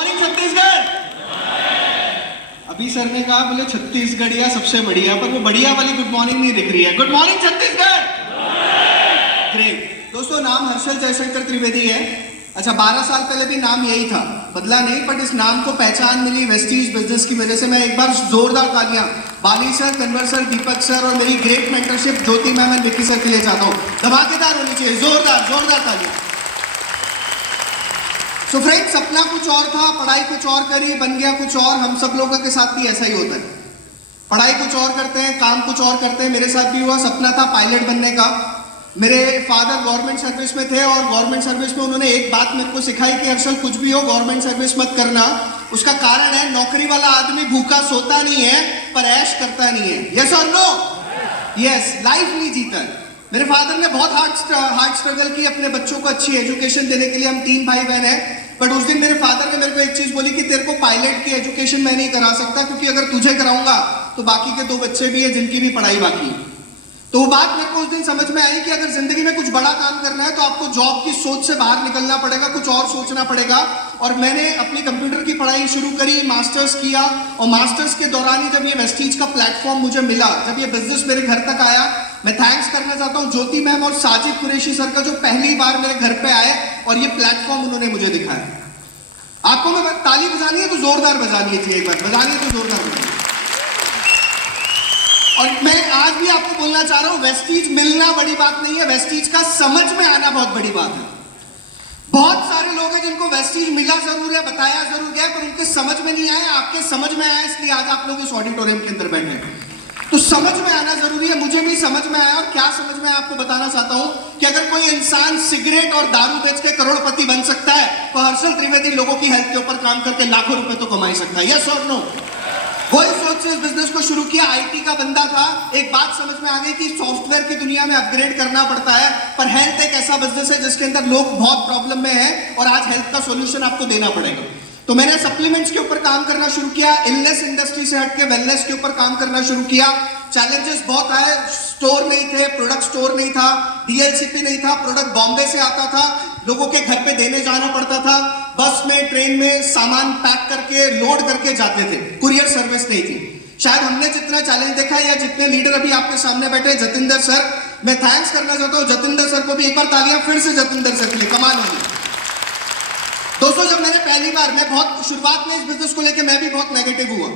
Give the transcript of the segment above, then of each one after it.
छत्तीसगढ़। अभी सर ने कहा बोले छत्तीसगढ़िया सबसे बढ़िया, पर वो बढ़िया वाली गुड मॉर्निंग नहीं दिख रही है। Good morning Chhattisgarh. ग्रेट दोस्तों, नाम हर्षल जयशंकर त्रिवेदी है। अच्छा, 12 साल पहले भी नाम यही था, बदला नहीं, बट इस नाम को पहचान मिली वेस्टीज बिजनेस की वजह से। मैं एक बार जोरदार तालियां बाली सर, कन्वर सर, दीपक सर और मेरी great mentorship Jyoti ma'am and Vicky sir के लिए चाहता हूं। धमाकेदार होनी चाहिए, जोरदार जोरदार तालियां। सो फ्रेंड्स, सपना कुछ और था, पढ़ाई कुछ और करी, बन गया कुछ और। हम सब लोगों के साथ भी ऐसा ही होता है, पढ़ाई कुछ और करते हैं, काम कुछ और करते हैं। मेरे साथ भी हुआ। सपना था पायलट बनने का। मेरे फादर गवर्नमेंट सर्विस में थे और गवर्नमेंट सर्विस में उन्होंने एक बात मेरे को सिखाई कि हर्षल, कुछ भी हो गवर्नमेंट सर्विस मत करना। उसका कारण है, नौकरी वाला आदमी भूखा सोता नहीं है पर ऐश करता नहीं है। यस और नो? यस, लाइफ नहीं जीता। मेरे फादर ने बहुत हार्ड स्ट्रगल की अपने बच्चों को अच्छी एजुकेशन देने के लिए। हम 3 भाई बहन हैं, बट उस दिन मेरे फादर ने मेरे को एक चीज बोली कि तेरे को पायलट की एजुकेशन मैं नहीं करा सकता, क्योंकि अगर तुझे कराऊंगा तो बाकी के 2 बच्चे भी है जिनकी भी पढ़ाई बाकी है। तो वो बात मेरे को उस दिन समझ में आई कि अगर जिंदगी में कुछ बड़ा काम करना है तो आपको जॉब की सोच से बाहर निकलना पड़ेगा, कुछ और सोचना पड़ेगा। और मैंने अपनी कंप्यूटर की पढ़ाई शुरू करी, मास्टर्स किया, और मास्टर्स के दौरान ही जब ये वेस्टीज का प्लेटफॉर्म मुझे मिला, जब ये बिजनेस मेरे घर तक आया, मैं थैंक्स करना चाहता हूँ ज्योति मैम और साजिद कुरैशी सर का, जो पहली बार मेरे घर पे आए और ये प्लेटफॉर्म उन्होंने मुझे दिखाया। आपको मैं ताली बजानी है तो जोरदार बजानी है, एक बार बजानी है तो जोरदार बजानी। और मैं आज भी आपको बोलना चाह रहा हूं, वेस्टीज मिलना बड़ी बात नहीं है, वेस्टीज का समझ में आना बहुत बड़ी बात है। बहुत सारे लोग हैं जिनको वेस्टीज मिला जरूर है, बताया जरूर गया, पर उनके समझ में नहीं आया। आपके समझ में आया, इसलिए आज आप लोग इस ऑडिटोरियम के अंदर बैठे हैं। तो समझ में आना जरूरी है। मुझे भी समझ में आया, और क्या समझ में आपको बताना चाहता हूं कि अगर कोई इंसान सिगरेट और दारू बेच के करोड़पति बन सकता है, तो हर्षल त्रिवेदी लोगों की हेल्थ के ऊपर काम करके लाखों रुपए तो कमा ही सकता है। यस और नो? वही सोच से इस बिजनेस को शुरू किया। आईटी का बंदा था, एक बात समझ में आ गई कि सॉफ्टवेयर की दुनिया में अपग्रेड करना पड़ता है, पर हेल्थ एक ऐसा बिजनेस है जिसके अंदर लोग बहुत प्रॉब्लम में हैं और आज हेल्थ का सॉल्यूशन आपको देना पड़ेगा। तो मैंने सप्लीमेंट्स के ऊपर काम करना शुरू किया, इलनेस इंडस्ट्री से हटके वेलनेस के ऊपर काम करना शुरू किया। चैलेंजेस बहुत आए, स्टोर नहीं थे, प्रोडक्ट स्टोर नहीं था, डीएलसीपी नहीं था, प्रोडक्ट बॉम्बे से आता था, लोगों के घर पे देने जाना पड़ता था, बस में ट्रेन में सामान पैक करके लोड करके जाते थे, कुरियर सर्विस नहीं थी। शायद हमने जितना चैलेंज देखा है, या जितने लीडर अभी आपके सामने बैठे, जतिंदर सर, मैं थैंक्स करना चाहता हूं जतिंदर सर को भी। एक बार तालियां फिर से जतिंदर सर के लिए, कमाल होगी। दोस्तों, जब मैंने पहली बार, मैं बहुत शुरुआत में इस बिजनेस को लेकर मैं भी बहुत नेगेटिव हुआ।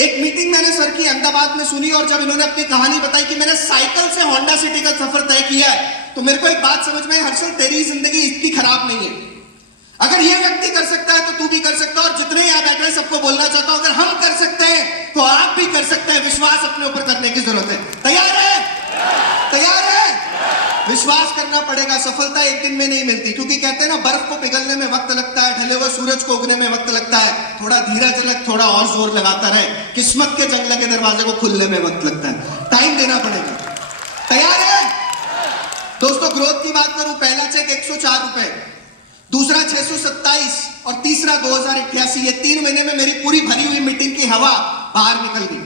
एक मीटिंग मैंने सर की अहमदाबाद में सुनी, और जब इन्होंने अपनी कहानी बताई कि मैंने साइकिल से होंडा सिटी का सफर तय किया है, तो मेरे को एक बात समझ में आई, हर्षल तेरी जिंदगी इतनी खराब नहीं है। अगर ये व्यक्ति कर सकता है तो तू भी कर सकता है। और जितने यहां बैठे हैं सबको बोलना चाहता हूं, अगर हम कर सकते हैं तो आप भी कर सकते हैं। विश्वास अपने ऊपर करने की जरूरत है। तैयार है? तैयार है? विश्वास करना पड़ेगा। सफलता एक दिन में नहीं मिलती, क्योंकि कहते हैं ना, बर्फ को पिघलने में वक्त लगता है, ढले हुए सूरज को उगने में वक्त लगता है। थोड़ा धीरज रख, थोड़ा और जोर लगाता रहे, किस्मत के जंगले के दरवाजे को खुलने में वक्त लगता है, टाइम देना पड़ेगा। तैयार है? दोस्तों, ग्रोथ की बात करूं, पहला चेक 104 रुपए, दूसरा 627 और तीसरा 2088। ये 3 महीने में मेरी पूरी भरी हुई मीटिंग की हवा बाहर निकल गई।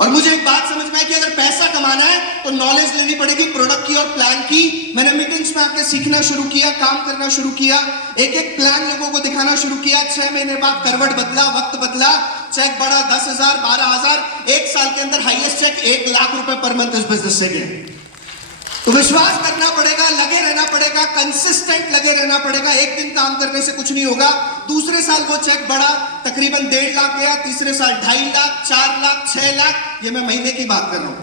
और मुझे एक बात समझ में आई कि अगर पैसा कमाना है तो नॉलेज लेनी पड़ेगी, प्रोडक्ट की और प्लान की। मैंने मीटिंग्स में आके सीखना शुरू किया, काम करना शुरू किया, एक एक प्लान लोगों को दिखाना शुरू किया। 6 महीने बाद करवट बदला, वक्त बदला, चेक बढ़ा, 10,000, 12,000, 1 साल के अंदर हाईएस्ट चेक 1 लाख रुपए पर मंथ इस बिजनेस से गए। तो विश्वास करना पड़ेगा, लगे रहना पड़ेगा, कंसिस्टेंट लगे रहना पड़ेगा। एक दिन काम करने से कुछ नहीं होगा। दूसरे साल वो चेक बढ़ा, तकरीबन 1.5 लाख गया, तीसरे साल 2.5 लाख, 4 लाख, 6 लाख, ये मैं महीने की बात कर रहा हूं।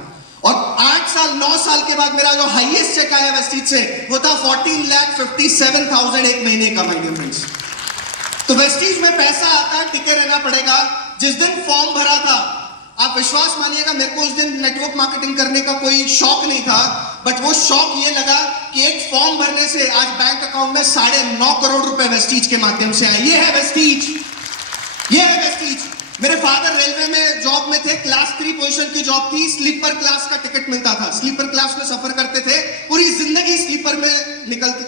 और 8 साल 9 साल के बाद मेरा जो हाईएस्ट चेक आया वेस्टीज से, वो था 14,57,000 एक महीने का, माय डियर फ्रेंड्स। तो वेस्टीज में पैसा आता है, टिके रहना पड़ेगा। जिस दिन फॉर्म भरा था, आप विश्वास मानिएगा, मेरे को उस दिन नेटवर्क मार्केटिंग करने का कोई शौक नहीं था, बट वो शौक ये लगा कि एक फॉर्म भरने से आज बैंक अकाउंट में 9.5 करोड़ रुपए वेस्टीज के माध्यम से आए। ये है वेस्टीज, ये है वेस्टीज। मेरे फादर रेलवे में जॉब में थे, क्लास 3 पोजीशन की जॉब थी, स्लीपर क्लास का टिकट मिलता था, स्लीपर क्लास में सफर करते थे, पूरी जिंदगी स्लीपर में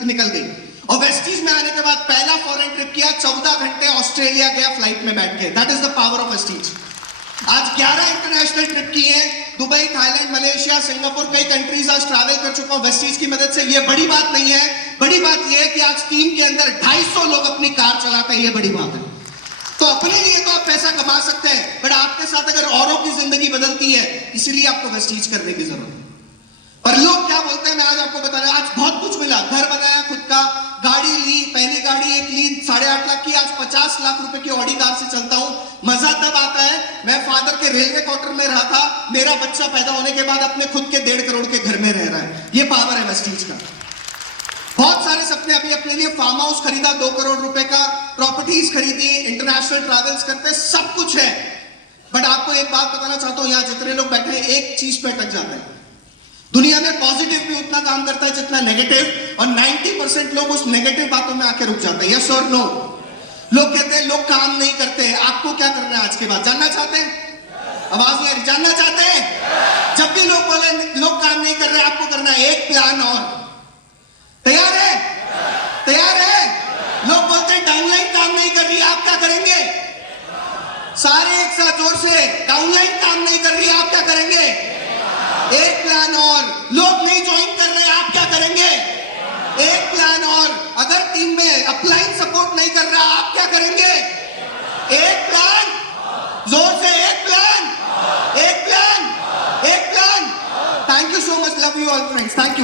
निकल गई। और वेस्टीज में आने के बाद पहला फॉरेन ट्रिप किया, 14 घंटे ऑस्ट्रेलिया गया फ्लाइट में बैठ के। That is the power of Vestige. आज 11 इंटरनेशनल ट्रिप किए हैं, दुबई, थाईलैंड, मलेशिया, सिंगापुर, कई कंट्रीज आज ट्रैवल कर चुका हूं वेस्टीज की मदद से। ये बड़ी बात नहीं है, बड़ी बात यह है कि आज टीम के अंदर 250 लोग अपनी कार चलाते हैं, ये बड़ी बात है। तो अपने लिए तो आप पैसा कमा सकते हैं, बट आपके साथ अगर औरों की जिंदगी बदलती है, इसीलिए आपको वेस्टीज करने की जरूरत है। पर लोग क्या बोलते हैं, मैं आज आपको बता रहा हूं, आज बहुत कुछ मिला, घर बनाया खुद का, गाड़ी ली, पहली गाड़ी एक ली 8.5 लाख की, आज 50 लाख रुपए की ऑडी कार से चलता हूं। मजा तब आता है, मैं फादर के रेलवे क्वार्टर में रहा था, मेरा बच्चा पैदा होने के बाद अपने खुद के 1.5 करोड़ के घर में रह रहा है। ये पावर है वेस्टीज का। बहुत सारे सपने, अभी अपने लिए फार्म हाउस खरीदा 2 करोड़ रुपए का, प्रॉपर्टीज खरीदी, इंटरनेशनल ट्रैवल्स करते, सब कुछ है। बट आपको एक बात बताना चाहता हूं, यहां जितने लोग बैठे हैं, एक चीज पे अटक जाते हैं। दुनिया में पॉजिटिव भी उतना काम करता है जितना नेगेटिव, और 90% लोग उस नेगेटिव बातों में आके रुक जाते हैं। यस और नो? लोग कहते हैं लोग काम नहीं करते। आपको क्या करना है आज के बाद, जानना चाहते हैं? आवाज नहीं आ रही, जानना चाहते हैं? जब भी लोग बोले लोग काम नहीं कर रहे, आपको करना है एक प्लान और। तैयार है? तैयार है? लोग बोलते हैं डाउनलाइन काम नहीं कर रही, आप क्या करेंगे? सारे एक साथ जोर से, डाउनलाइन काम नहीं कर रही, आप क्या करेंगे? एक प्लान और। लोग नहीं ज्वाइन कर रहे, आप क्या करेंगे? एक प्लान और। अगर टीम में अपलाइन सपोर्ट नहीं कर रहा, आप क्या करेंगे? एक प्लान, जोर से, एक प्लान, एक प्लान, एक plan. Thank you so much, love you all friends, thank you.